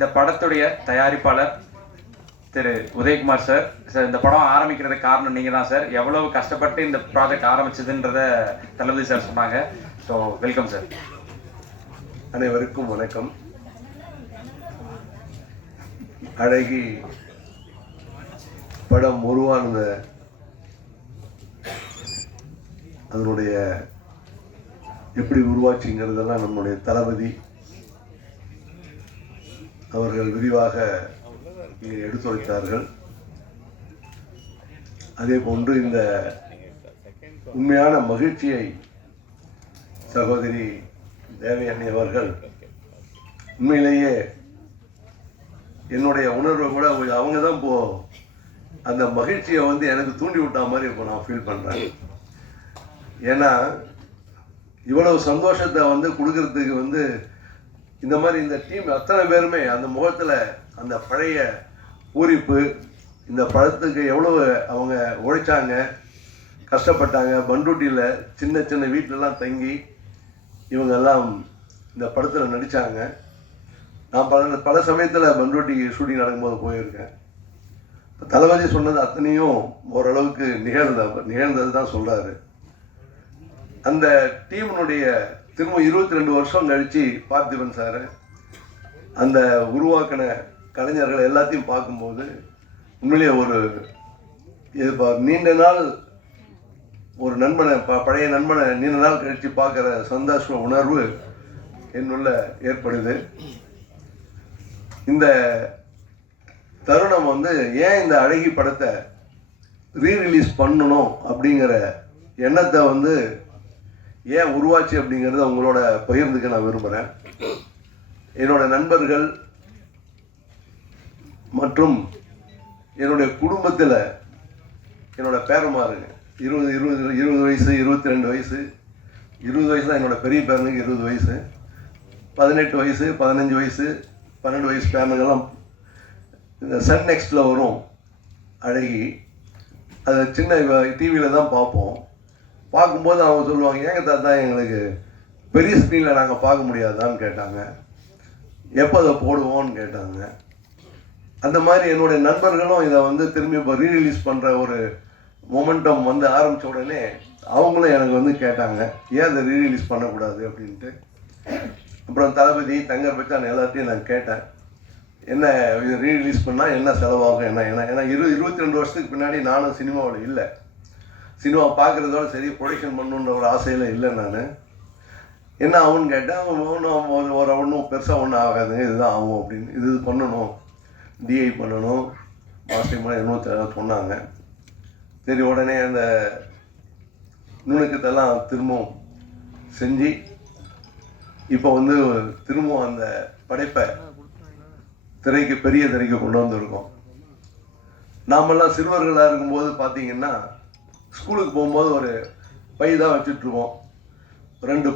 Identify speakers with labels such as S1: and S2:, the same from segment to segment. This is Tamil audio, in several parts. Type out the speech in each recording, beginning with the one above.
S1: இந்த படத்துடைய தயாரிப்பாளர் திரு உதயகுமார் சார். சார் இந்த படம் ஆரம்பிக்கிறதுக்கு காரணம் நீங்கள் தான் சார். எவ்வளவு கஷ்டப்பட்டு இந்த ப்ராஜெக்ட் ஆரம்பிச்சதுன்றத தளபதி சார் சொன்னாங்க. ஸோ வெல்கம் சார்
S2: அனைவருக்கும் வணக்கம். அழகி படம் உருவானத அதனுடைய எப்படி உருவாச்சுங்கிறதெல்லாம் நம்முடைய தளபதி அவர்கள் விரிவாக எடுத்துரைத்தார்கள் அதே போன்று இந்த உண்மையான மகிழ்ச்சியை சகோதரி தேவையண்ணி அவர்கள் உண்மையிலேயே என்னுடைய உணர்வை கூட அவங்க தான் இப்போ அந்த மகிழ்ச்சியை வந்து எனக்கு தூண்டி விட்ட மாதிரி இப்போ நான் ஃபீல் பண்ணுறேன் ஏன்னா இவ்வளவு சந்தோஷத்தை வந்து கொடுக்கறதுக்கு வந்து இந்த மாதிரி இந்த டீம் அத்தனை பேருமே அந்த முகத்தில் அந்த பழைய பூரிப்பு இந்த படத்துக்கு எவ்வளவு அவங்க உழைச்சாங்க கஷ்டப்பட்டாங்க பண்டூட்டியில் சின்ன சின்ன வீட்டிலலாம் தங்கி இவங்கெல்லாம் இந்த படத்தில் நடித்தாங்க நான் பல பல சமயத்தில் பண்டூட்டி ஷூட்டிங் நடக்கும்போது போயிருக்கேன். இப்போ தளபதி சொன்னது அத்தனையும் ஓரளவுக்கு நிகழ்ந்த நிகழ்ந்தது தான் சொல்கிறாரு அந்த டீமினுடைய திரும்ப இருபத்தி ரெண்டு வருஷம் கழித்து பார்த்திபன் சார் அந்த உருவாக்கின கலைஞர்கள் எல்லாத்தையும் பார்க்கும்போது உண்மையிலேயே ஒரு இது நீண்ட நாள் ஒரு நண்பனை ப பழைய நண்பனை நீண்ட நாள் கழித்து பார்க்குற சந்தோஷ உணர்வு என்னுள்ள ஏற்படுது. இந்த தருணம் வந்து ஏன் இந்த அழகி படத்தை ரீரிலீஸ் பண்ணணும் அப்படிங்கிற எண்ணத்தை வந்து ஏன் உருவாச்சு அப்படிங்கிறத உங்களோட பகிர்ந்துக்க நான் விரும்புகிறேன் என்னோட நண்பர்கள் மற்றும் என்னுடைய குடும்பத்தில் என்னோட பேரமாருங்க இருபது இருபது இருபது வயசு இருபத்தி ரெண்டு வயசு. இருபது வயசு தான் என்னோட பெரிய பேரனுக்கு இருபது வயசு. பதினெட்டு வயசு பதினஞ்சு வயசு பன்னெண்டு வயசு பேரனுங்கெல்லாம் இந்த சன் நெக்ஸ்ட்டில் வரும் அழகி. அதை சின்ன டிவியில் தான் பார்ப்போம். பார்க்கும்போது அவங்க சொல்லுவாங்க ஏங்க தாத்தா எங்களுக்கு பெரிய ஸ்க்ரீனில் நாங்கள் பார்க்க முடியாதான்னு கேட்டாங்க. எப்போ அதை போடுவோம்னு கேட்டாங்க. அந்த மாதிரி என்னுடைய நண்பர்களும் இதை வந்து திரும்பி இப்போ ரீரிலீஸ் பண்ணுற ஒரு மொமெண்டம் வந்து ஆரம்பித்த உடனே அவங்களும் எனக்கு வந்து கேட்டாங்க ஏன் அதை ரீரிலீஸ் பண்ணக்கூடாது? அப்படின்ட்டு. அப்புறம் தளபதி தங்கர் பச்சான் எல்லாத்தையும் நான் கேட்டேன். என்ன இது ரீரிலீஸ் பண்ணால் என்ன செலவாகும்? என்ன ஏன்னா ஏன்னா இரு இருபத்தி ரெண்டு வருஷத்துக்கு பின்னாடி நானும் சினிமாவில் இல்லை. சினிமா பார்க்குறதோட சரி ப்ரொடக்ஷன் பண்ணணுன்ற ஒரு ஆசையில் இல்லை நான். என்ன ஆகும்னு கேட்டேன் ஒன்றும் ஒரு ஒரு ஒன்றும் பெருசாக ஒன்றும் ஆகாதுங்க இதுதான் ஆகும் அப்படின்னு. இது இது பண்ணணும் டிஐ பண்ணணும். மாஸ்டர் பண்ண சொன்னாங்க. சரி உடனே அந்த நுணுக்கத்தெல்லாம் திரும்பவும் செஞ்சு இப்போ வந்து திரும்பவும் அந்த படைப்பை திரைக்கு பெரிய திரைக்கு கொண்டு வந்திருக்கோம். நாமெல்லாம் சிறுவர்களாக இருக்கும்போது பார்த்தீங்கன்னா ஸ்கூலுக்கு போகும்போது ஒரு பை தான் வச்சுட்ருக்கோம். ரெண்டு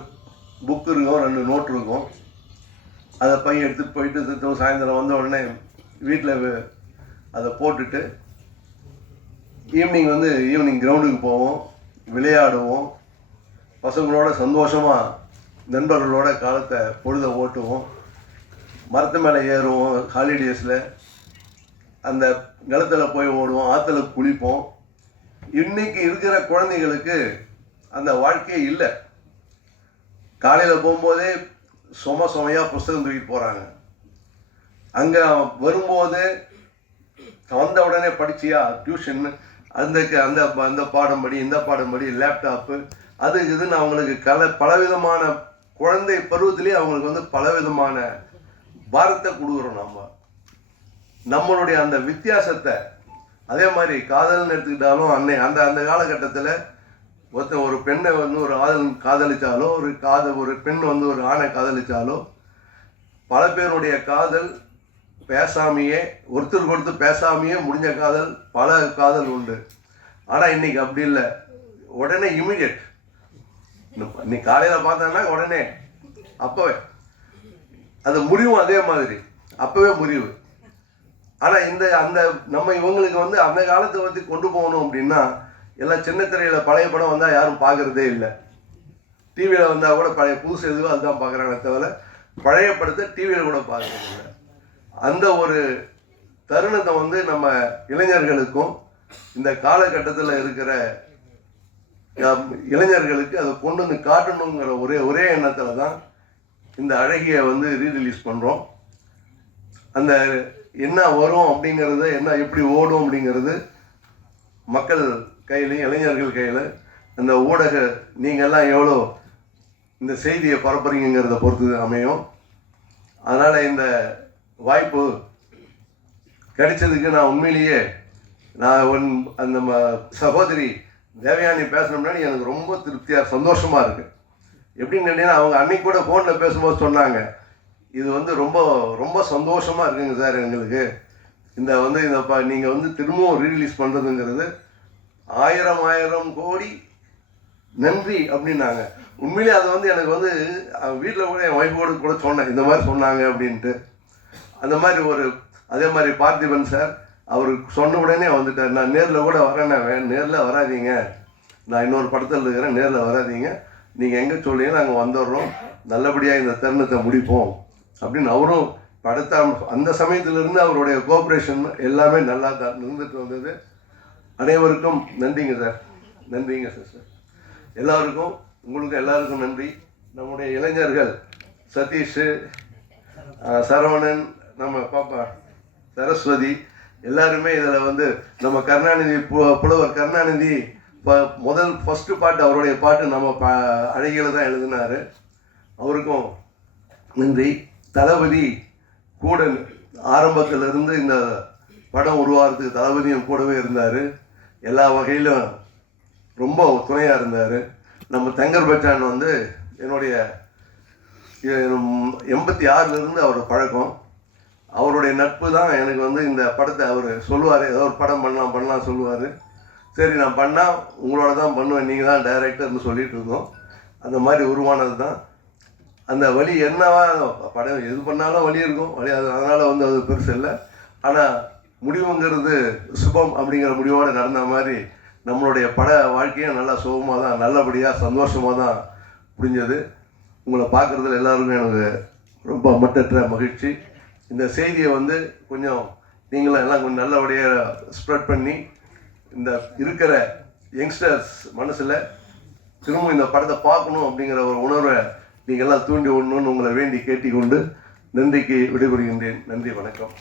S2: புக்கு இருக்கும் ரெண்டு நோட் இருக்கும். அதை பை எடுத்துகிட்டு போயிட்டு திரும்ப சாயந்தரம் வந்த உடனே வீட்டில் அதை போட்டுட்டு ஈவினிங் வந்து ஈவினிங் கிரவுண்டுக்கு போவோம் விளையாடுவோம். பசங்களோட சந்தோஷமாக நண்பர்களோட காலத்தை பொழுதை ஓட்டுவோம். மரத்து மேலே ஏறுவோம் ஹாலிடேஸில் அந்த நிலத்தில் போய் ஓடுவோம் ஆற்றுல குளிப்போம். இன்னைக்கு இருக்கிற குழந்தைகளுக்கு அந்த வாழ்க்கையே இல்லை. காலையில் போகும்போதே சும சுமையாக புஸ்தகம் தூக்கிட்டு போகிறாங்க அங்கே வரும்போது வந்த உடனே படிச்சியா? டியூஷன் அந்த அந்த அந்த பாடம் படி இந்த பாடம் படி லேப்டாப்பு அது இதுன்னு அவங்களுக்கு கல பலவிதமான குழந்தை பருவத்திலே அவங்களுக்கு வந்து பலவிதமான பாரத்தை கொடுக்குறோம் நம்ம. நம்மளுடைய அந்த வித்தியாசத்தை அதே மாதிரி காதல்னு எடுத்துக்கிட்டாலும் அன்னை அந்த அந்த காலகட்டத்தில் ஒருத்தன் ஒரு பெண்ணை வந்து ஒரு ஆதல் காதலிச்சாலோ ஒரு காதல் ஒரு பெண் வந்து ஒரு ஆணை காதலிச்சாலோ பல பேருடைய காதல் பேசாமையே ஒருத்தருக்கு ஒருத்தர் பேசாமையே முடிஞ்ச காதல் பல காதல் உண்டு. ஆனால் இன்னைக்கு அப்படி இல்லை. உடனே இமிடியட் இன்னைக்கு காலையில் பார்த்தோன்னா உடனே அப்போவே. அது முறிவும் அதே மாதிரி. அப்போவே முறிவு ஆனால் இந்த அந்த நம்ம இவங்களுக்கு வந்து அந்த காலத்தை வந்து கொண்டு போகணும் அப்படின்னா எல்லாம் சின்ன திரையில் பழைய படம் வந்தால் யாரும் பாக்குறதே இல்லை. டிவியில் வந்தால் கூட பழைய புதுசு எதுவோ அதுதான் பார்க்குறாங்களே தவிர பழைய படத்தை டிவியில் கூட பாக்குறது இல்லை. அந்த ஒரு தருணத்தை வந்து நம்ம இளைஞர்களுக்கும் இந்த காலகட்டத்தில் இருக்கிற இளைஞர்களுக்கு அதை கொண்டு வந்து காட்டணுங்கிற ஒரே ஒரே எண்ணத்தில் தான் இந்த அழகிய வந்து ரீரிலீஸ் பண்ணுறோம் அந்த என்ன வரும் அப்படிங்கிறது என்ன எப்படி ஓடும் அப்படிங்கிறது மக்கள் கையிலையும் இளைஞர்கள் கையில் அந்த ஊடக நீங்கள்லாம் எவ்வளோ இந்த செய்தியை பரப்புறீங்கிறத பொறுத்து அமையும். அதனால் இந்த வாய்ப்பு கிடைச்சதுக்கு நான் உண்மையிலேயே நான் ஒன் அந்த ம- சகோதரி தேவயானி பேசுன முன்னாடி எனக்கு ரொம்ப திருப்தியாக சந்தோஷமாக இருக்குது எப்படின்னு கேட்டீங்கன்னா அவங்க அன்னைக்கு கூட ஃபோனில் பேசும்போது சொன்னாங்க இது வந்து ரொம்ப ரொம்ப சந்தோஷமாக இருக்குங்க சார் எங்களுக்கு. இந்த வந்து இந்த ப நீங்கள் வந்து திரும்பவும் ரீரிலீஸ் பண்ணுறதுங்கிறது ஆயிரம் ஆயிரம் கோடி நன்றி அப்படின்னாங்க. உண்மையிலே அதை வந்து எனக்கு வந்து வீட்டில் கூட என் ஒய்ஃபோடு கூட சொன்னேன். இந்த மாதிரி சொன்னாங்க அப்படின்ட்டு. அந்த மாதிரி ஒரு அதே மாதிரி பார்த்திபன் சார் அவர் சொன்ன உடனே வந்துட்டார். நான் நேரில் கூட வரேன் நேரில் வராதீங்க. நான் இன்னொரு படத்தில் இருக்கிறேன் நேரில் வராதீங்க. நீங்கள் எங்கே சொல்லிங்க நாங்கள் வந்துடுறோம். நல்லபடியாக இந்த தருணத்தை முடிப்போம். அப்படின்னு அவரும் படத்தை அந்த சமயத்திலிருந்து அவருடைய கோஆப்ரேஷன் எல்லாமே நல்லா தான் இருந்துட்டு வந்தது. அனைவருக்கும் நன்றிங்க சார். நன்றிங்க சார் சார். எல்லாருக்கும் உங்களுக்கு எல்லாருக்கும் நன்றி. நம்முடைய இளைஞர்கள் சதீஷ் சரவணன் நம்ம பாப்பா சரஸ்வதி எல்லாருமே இதில் வந்து நம்ம கருணாநிதி பு- புலவர் கருணாநிதி ப- முதல் ஃபஸ்ட்டு பாட்டு அவருடைய பாட்டு நம்ம ப அழகியில் தான் எழுதினார். அவருக்கும் நன்றி. தளபதி கூட ஆரம்பத்திலிருந்து இந்த படம் உருவாகிறதுக்கு தளபதியும் கூடவே இருந்தார். எல்லா வகையிலும் ரொம்ப துணையாக இருந்தார். நம்ம தங்கர் பச்சான் வந்து என்னுடைய எண்பத்தி ஆறுலேருந்து அவர் பழக்கம். அவருடைய நட்பு தான் எனக்கு வந்து இந்த படத்தை அவர் சொல்லுவார். ஏதோ ஒரு படம் பண்ணலாம் பண்ணலாம் சொல்லுவார். சரி நான் பண்ணால் உங்களோட தான் பண்ணுவேன். நீங்கள் தான் டைரக்டர்னு சொல்லிட்டு இருந்தோம் அந்த மாதிரி உருவானது தான் அந்த வழி என்னவா படம் எது பண்ணாலும் வழி இருக்கும். வழி அது அதனால் வந்து அது பெருசு இல்லை. ஆனால் முடிவுங்கிறது சுபம் அப்படிங்கிற முடிவோடு நடந்த மாதிரி நம்மளுடைய பட வாழ்க்கையும் நல்லா சுகமாக தான் நல்லபடியாக சந்தோஷமாக தான் முடிஞ்சது. உங்களை பார்க்குறதுல எல்லாருமே எனக்கு ரொம்ப மட்டற்ற மகிழ்ச்சி. இந்த செய்தியை வந்து கொஞ்சம் நீங்களும் எல்லாம் கொஞ்சம் நல்லபடியாக ஸ்ப்ரெட் பண்ணி இந்த இருக்கிற யங்ஸ்டர்ஸ் மனசில் திரும்ப இந்த படத்தை பார்க்கணும் அப்படிங்கிற ஒரு உணர்வை நீங்கள் எல்லாம் தூண்டி விடணும்னு உங்களை வேண்டி கேட்டிக்கொண்டு நன்றிக்கு விடைபெறுகின்றேன். நன்றி வணக்கம்.